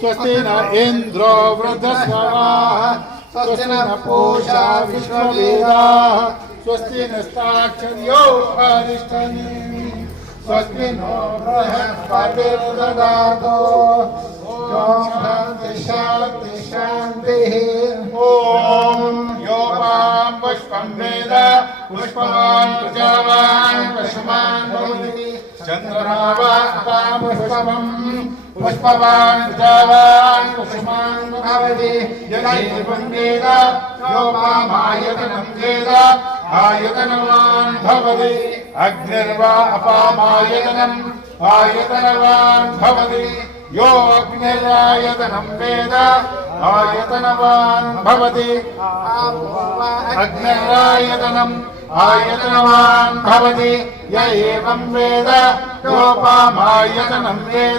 स्वस्ति न इंद्रो वृद्धस्वः स्वस्ति न पूषा विश्ववेदाः स्वस्ति नस्ताक्षर्यो अरिष्टनेमिः स्वस्ति नो बृहस्पतिर्ददातु ओम शांति शांति शांतिः ओम यो पां पुष्पं वेद पुष्पवान् प्रजावान् पशुमान् भवति चन्द्रमा वा पां पुष्पम् पुष्पवान् प्रजावान् पशुमान् भवति यदैवं वेद यो पामायतनं वेद आयतनवान् भवति अग्निर्वा अपामायतनम् आयतनवान् भवति यो अग्निरायतनं वेद आयतनवान् भवति अग्निरायतनम् आयतनवान् भवति य एवं वेद योपामायतनं वेद